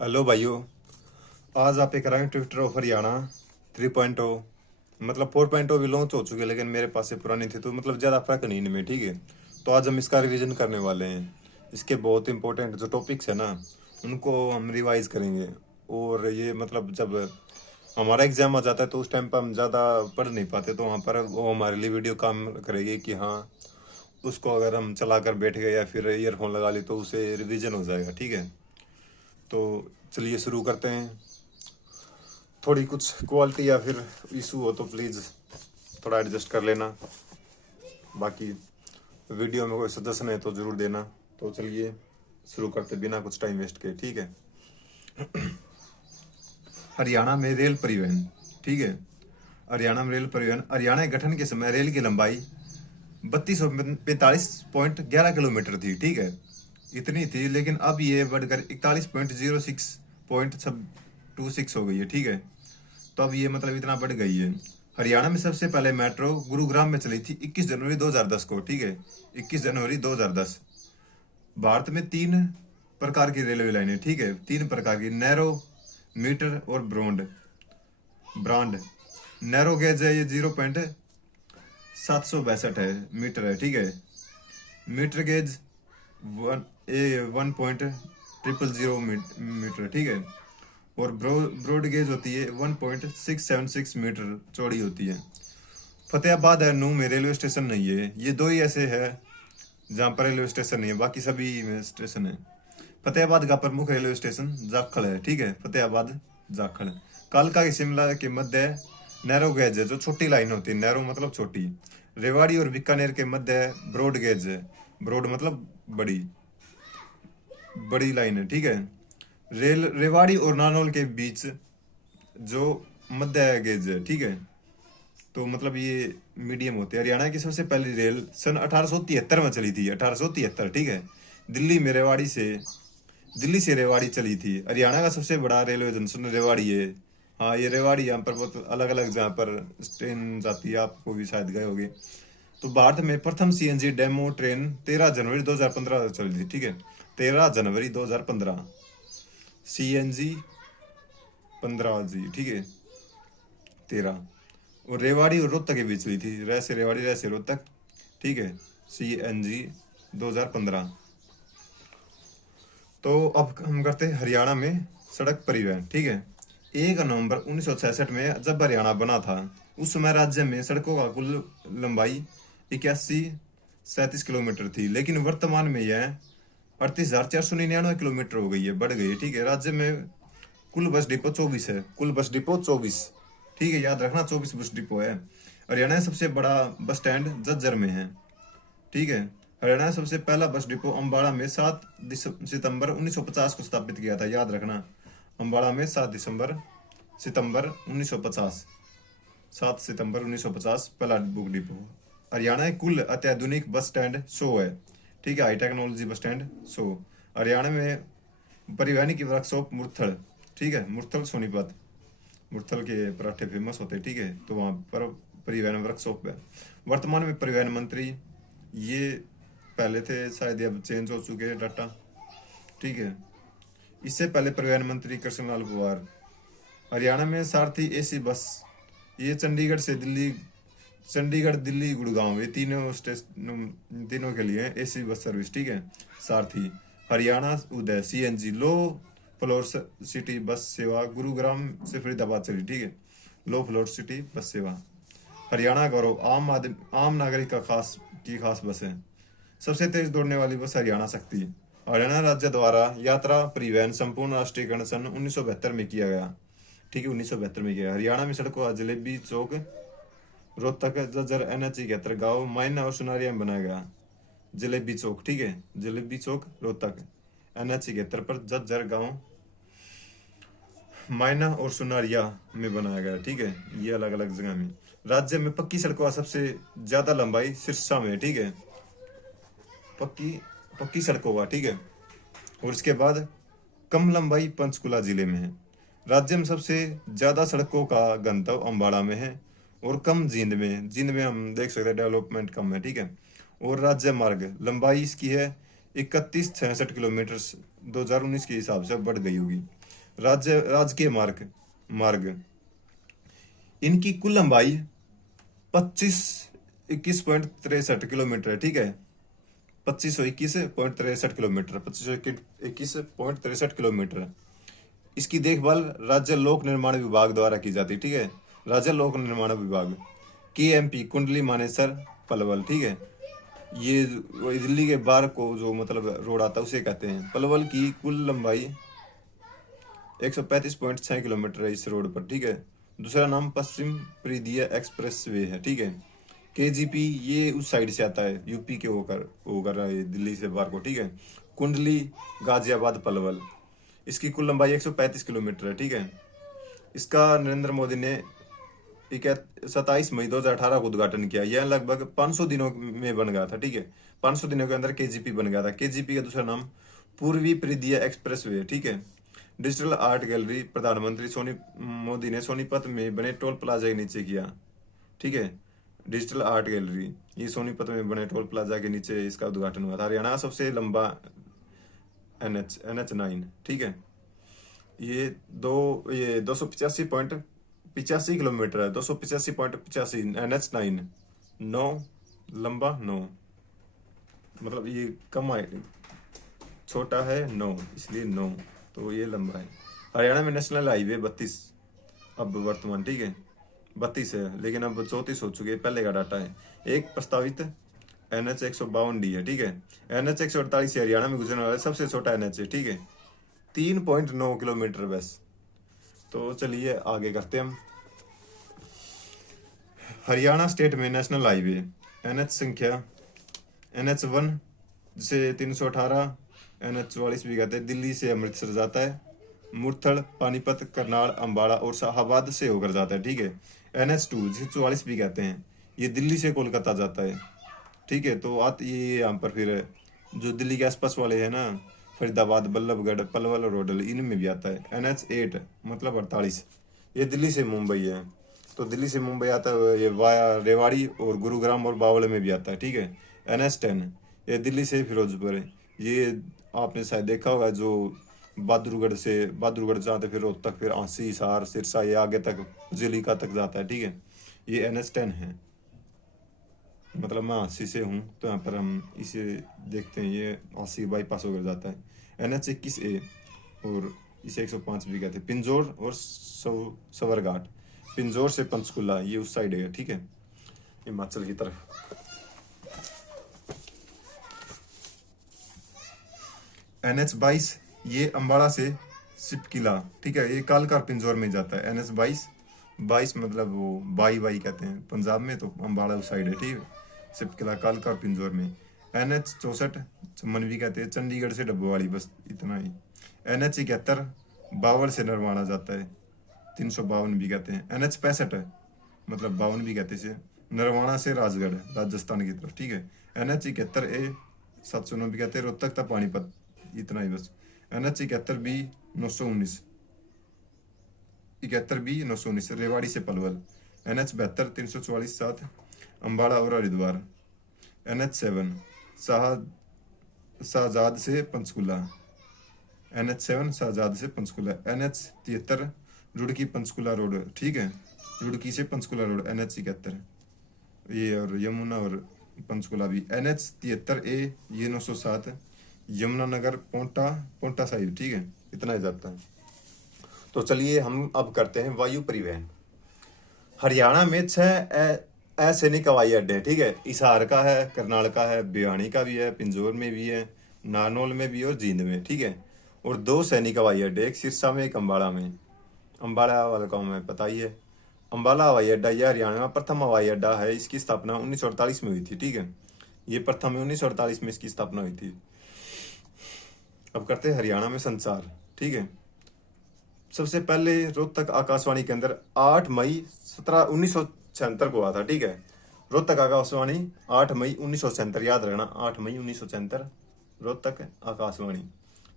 Hello भाइयों। आज आप एक करेंगे ट्विटर ऑफ हरियाणा 3.0। मतलब 4.0 भी लॉन्च हो चुके हैं, लेकिन मेरे पास से पुरानी थी तो मतलब ज़्यादा फर्क नहीं इनमें। ठीक है, तो आज हम इसका रिवीजन करने वाले हैं। इसके बहुत इंपॉर्टेंट जो टॉपिक्स है ना, उनको हम रिवाइज करेंगे। और ये मतलब जब हमारा एग्जाम आ जाता है तो उस टाइम पर हम ज़्यादा पढ़ नहीं पाते, तो वहाँ पर वो हमारे लिए वीडियो काम करेगी कि हाँ, उसको अगर हम चला कर बैठ गए या फिर ईयरफोन लगा ली तो उसे रिवीजन हो जाएगा। ठीक है, तो चलिए शुरू करते हैं। थोड़ी कुछ क्वालिटी या फिर इशू हो तो प्लीज़ थोड़ा एडजस्ट कर लेना। बाकी वीडियो में कोई सजेशन है तो ज़रूर देना। तो चलिए शुरू करते बिना कुछ टाइम वेस्ट के। ठीक है, हरियाणा में रेल परिवहन। ठीक है, हरियाणा में रेल परिवहन। हरियाणा के गठन के समय रेल की लंबाई 3245.11 किलोमीटर थी। ठीक है, इतनी थी, लेकिन अब ये बढ़कर 41.06.26 हो गई है। ठीक है, तो अब ये मतलब इतना बढ़ गई है। हरियाणा में सबसे पहले मेट्रो गुरुग्राम में चली थी 21 जनवरी 2010 को। ठीक है, 21 जनवरी 2010। भारत में तीन प्रकार की रेलवे लाइनें। ठीक है, तीन प्रकार की, नैरो, मीटर और ब्रांड। नैरो गेज है ये 0.762 है मीटर है। ठीक है, मीटर गेज 1.000 मीटर। ठीक है, और ब्रॉड गेज होती है 1.676 मीटर चौड़ी होती है। फतेहाबाद है नूह में रेलवे स्टेशन नहीं है। ये दो ही ऐसे है जहाँ पर रेलवे स्टेशन नहीं है, बाकी सभी में स्टेशन है। फतेहाबाद का प्रमुख रेलवे स्टेशन जाखड़ है। ठीक है, फतेहाबाद जाखड़। कालका की शिमला के मध्य नैरो गेज है, जो छोटी लाइन होती है। नैरो मतलब छोटी। रेवाड़ी और बीकानेर के मध्य ब्रॉड गेज है। ब्रॉड मतलब बड़ी बड़ी लाइन है। ठीक है, रेवाड़ी और नानोल के बीच जो मध्य गेज है। ठीक है, तो मतलब ये मीडियम होते हैं। हरियाणा की सबसे पहली रेल सन 1873 में चली थी। 1873। ठीक है, दिल्ली में रेवाड़ी से दिल्ली से रेवाड़ी चली थी। हरियाणा का सबसे बड़ा रेलवे जंक्शन रेवाड़ी है। हाँ, ये रेवाड़ी यहाँ पर बहुत अलग अलग जहाँ पर ट्रेन जाती है, आपको भी शायद गए होगे। तो भारत में प्रथम सीएनजी डेमो ट्रेन 13 जनवरी 2015 चली थी। ठीक है, 13 जनवरी 2015 सीएनजी 15 जी। ठीक है, 13। और रेवाड़ी और रोहतक के बीच हुई थी। रह से रेवाड़ी, रह से रोहतक। ठीक है, CNG 2015। तो अब हम करते हैं हरियाणा में सड़क परिवहन। ठीक है, 1 नवंबर 1966 में जब हरियाणा बना था, उस समय राज्य में सड़कों का कुल लंबाई 8137 किलोमीटर थी, लेकिन वर्तमान में यह 38,499 किलोमीटर हो गई है, बढ़ गई है। ठीक है, राज्य में कुल बस डिपो 24 है। कुल बस डिपो 24। ठीक है, याद रखना 24 बस डिपो है। हरियाणा का सबसे बड़ा बस स्टैंड झज्जर में है। ठीक है, हरियाणा का सबसे पहला बस डिपो अम्बाड़ा में 7 सितंबर 1950 को स्थापित किया था। याद रखना, अम्बाड़ा में 7 सितंबर 1950 पहला बुक डिपो। हरियाणा के कुल अत्याधुनिक बस स्टैंड 100 है। ठीक है, high technology bus stand 100। Haryana में परिवहन की वर्कशॉप मुरथल। ठीक है, मुरथल सोनीपत। मुरथल के पराठे फेमस होते हैं। ठीक है, तो वहाँ पर परिवहन वर्कशॉप है। वर्तमान में परिवहन मंत्री ये पहले थे शायद, अब चेंज हो चुके हैं डाटा। ठीक है, इससे पहले परिवहन मंत्री कृष्णलाल गुर्जर। हरियाणा में सारथी एसी बस, ये चंडीगढ़ दिल्ली गुड़गांव, ये तीनों स्टेशन, तीनों के लिए एसी बस सर्विस। ठीक है, सारथी। हरियाणा उदय CNG low floor city bus सेवा गुरुग्राम से फरीदाबाद चली। ठीक है, लो फ्लोर सिटी बस सेवा। हरियाणा गौरव आम नागरिक का खास बस है। सबसे तेज दौड़ने वाली बस हरियाणा शक्ति। हरियाणा राज्य द्वारा यात्रा परिवहन संपूर्ण राष्ट्रीयकरण सन 1972 में किया गया। ठीक है, 1972 में किया। हरियाणा में सड़कों का जलेबी चौक रोहतक जज्जर NH 71 गाँव मायना और सुनारिया में बनाया गया। जलेबी चौक। ठीक है, जलेबी चौक रोहतक NH 71 पर जज्जर गाँव मायना और सुनारिया में बनाया गया। ठीक है, ये अलग अलग जगह में। राज्य में पक्की सड़कों का सबसे ज्यादा लंबाई सिरसा में है। ठीक है, पक्की पक्की सड़कों का। ठीक है, और इसके बाद कम लंबाई पंचकुला जिले में है। राज्य में सबसे ज्यादा सड़कों का गंतव्य अम्बाड़ा में है, और कम जींद में हम देख सकते हैं डेवलपमेंट कम है। ठीक है, और राज्य मार्ग लंबाई इसकी है 3166 किलोमीटर 2019 के हिसाब से बढ़ गई होगी। राजकीय मार्ग मार्ग इनकी कुल लंबाई 2163 किलोमीटर है, ठीक है। 2521.63 किलोमीटर, 2521.63 किलोमीटर। इसकी देखभाल राज्य लोक निर्माण विभाग द्वारा की जाती है, ठीक है। राज्य लोक निर्माण विभाग KMP कुंडली मानेसर पलवल, ठीक है। ये दिल्ली के बाहर को जो मतलब रोड आता है उसे कहते हैं। पलवल की कुल लंबाई 135.6 किलोमीटर है इस रोड पर, ठीक है। दूसरा नाम पश्चिम परिधीय एक्सप्रेस वे है, ठीक है। KGP ये उस साइड से आता है, यूपी के होकर दिल्ली से बाहर को, ठीक है। कुंडली गाजियाबाद पलवल इसकी कुल लंबाई 135 किलोमीटर है, ठीक है। इसका नरेंद्र मोदी ने 27 मई 2018 को उद्घाटन किया। यह लगभग 500 दिनों में बन गया था, ठीक है। 500 दिनों के अंदर KGP बन गया था। KGP का दूसरा नाम पूर्वी परिधीय एक्सप्रेस वे, ठीक है। डिजिटल आर्ट गैलरी प्रधानमंत्री मोदी ने सोनीपत में बने टोल प्लाजा के नीचे किया, ठीक है। डिजिटल आर्ट गैलरी ये सोनीपत में बने टोल प्लाजा के नीचे इसका उद्घाटन हुआ था। हरियाणा का सबसे लंबा NH 9, ठीक है। ये 285.85 किलोमीटर है, 285.85 NH 9 9 लंबा 9 मतलब ये कम है, छोटा है 9 इसलिए 9, तो ये लंबा है। हरियाणा में नेशनल हाईवे 32 अब वर्तमान, ठीक है 32 है, लेकिन अब 34 हो चुके हैं, पहले का डाटा है। एक प्रस्तावित NH 152D है, ठीक है। NH 148 हरियाणा में गुजरने वाला सबसे छोटा NH है, ठीक है। 3.9 किलोमीटर बस। तो चलिए आगे करते हैं हम। हरियाणा स्टेट में नेशनल हाईवे NH संख्या NH 1 जिसे 318 NH 44 भी कहते हैं, दिल्ली से अमृतसर जाता है। मुरथल, पानीपत, करनाल, अंबाला और शाहबाद से होकर जाता है, ठीक है। NH 2 जिसे 44 भी कहते हैं, ये दिल्ली से कोलकाता जाता है, ठीक है। तो ये यहाँ पर फिर जो दिल्ली के आसपास वाले हैं ना, फरीदाबाद, बल्लभगढ़, पलवल और रोडल, इनमें भी आता है। NH 8 मतलब 48 ये दिल्ली से मुंबई है, तो दिल्ली से मुंबई आता है, ये वाया रेवाड़ी और गुरुग्राम और बावले में भी आता है, ठीक है। NH 10 ये दिल्ली से फिरोजपुर है, ये आपने शायद देखा होगा, जो बहादुरगढ़ जाते फिर रोहतक, फिर आंसी, हिसार, सिरसा, ये आगे तक जिलिका तक जाता है, ठीक है। ये NH 10 है, मतलब मैं आंसी से हूँ तो यहाँ पर हम इसे देखते हैं, ये आंसी बाईपास होकर जाता है। NH 21A और इसे 105 भी कहते हैं। पिंजौर और सवरघाट, पिंजौर से पंचकुला ये उस साइड है, ठीक है, हिमाचल की तरफ। NH 22 ये अम्बाड़ा से सिपकिला, ठीक है, ये कालका पिंजौर में जाता है। NH 22 मतलब वो बाई कहते हैं पंजाब में, तो अम्बाड़ा उस साइड है, ठीक है। सिपकिला कालका पिंजौर में। NH 64 चमन भी कहते हैं, चंडीगढ़ से डब्बोवाली, बस इतना ही। NH 71 बावल से नरवाना जाता है, 352 भी कहते हैं। NH 65 मतलब 52 भी कहते हैं, नरवाना से राजगढ़ राजस्थान की तरफ, ठीक है। NH 71A 709 भी कहते हैं, रोहतक तक पानीपत, इतना ही बस। NH 71B 919 रेवाड़ी से पलवल। NH 72 344 7 अम्बाड़ा और हरिद्वार। NH 7 शाहजाद से पंचकुला, NH 7 शाहजाद से पंचकुला। NH 73 रुड़की पंचकुला रोड, ठीक है, रुड़की से पंचकुला रोड। NH 71 ये और यमुना और पंचकुला भी। NH 73A ये 907 यमुनानगर पोंटा साहिब, ठीक है, इतना ही जाता है। तो चलिए हम अब करते हैं वायु परिवहन। हरियाणा में 6 असैनिक हवाई अड्डे हैं, ठीक है। हिसार का है, करनाल का है, भिवानी का भी है, पिंजौर में भी है, नारनौल में भी और जींद में, ठीक है। और 2 सैनिक हवाई अड्डे, एक सिरसा में एक अम्बाड़ा में। अम्बाड़ा वाला गाँव में पता ही है। अम्बाला हवाई अड्डा यह हरियाणा में प्रथम हवाई अड्डा है, इसकी स्थापना 1948 में हुई थी, ठीक है। ये प्रथम 1948 में इसकी स्थापना हुई थी। अब करते हैं हरियाणा में संचार, ठीक है। सबसे पहले रोहतक आकाशवाणी के अंदर 8 मई 1976 को हुआ था, ठीक है। रोहतक आकाशवाणी 8 मई 1977, याद रखना 8 मई 1977 रोहतक आकाशवाणी।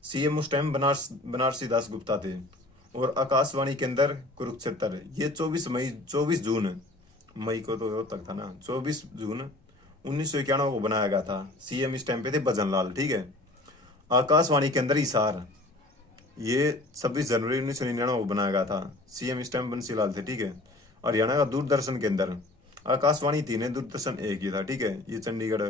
CM उस टाइम बनारसी दास गुप्ता थे। और आकाशवाणी के अंदर कुरुक्षेत्र ये 24 जून मई को तो रोहतक था ना, 24 जून 1991 को बनाया गया था। CM इस टाइम पे थे भजन लाल, ठीक है। आकाशवाणी केंद्र हिसार, ये 26 जनवरी 1999 को बनाया गया था। सीएम इस टाइम बंसीलाल थे, ठीक है। हरियाणा का दूरदर्शन केंद्र, आकाशवाणी 3 है, दूरदर्शन 1 ही था, ठीक है। ये चंडीगढ़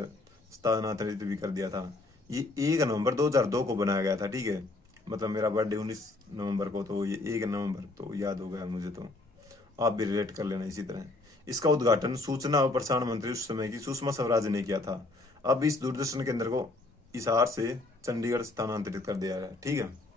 स्थानांतरित भी कर दिया था। ये 1 नवंबर 2002 को बनाया गया था, ठीक है। मतलब मेरा बर्थडे 19 नवंबर को, तो ये 1 नवंबर तो याद हो गया मुझे, तो आप भी रिलेट कर लेना इसी तरह। इसका उद्घाटन सूचना और प्रसारण मंत्री उस समय की सुषमा स्वराज ने किया था। अब इस दूरदर्शन केंद्र को हिसार से चंडीगढ़ स्थानांतरित कर दिया है, ठीक है।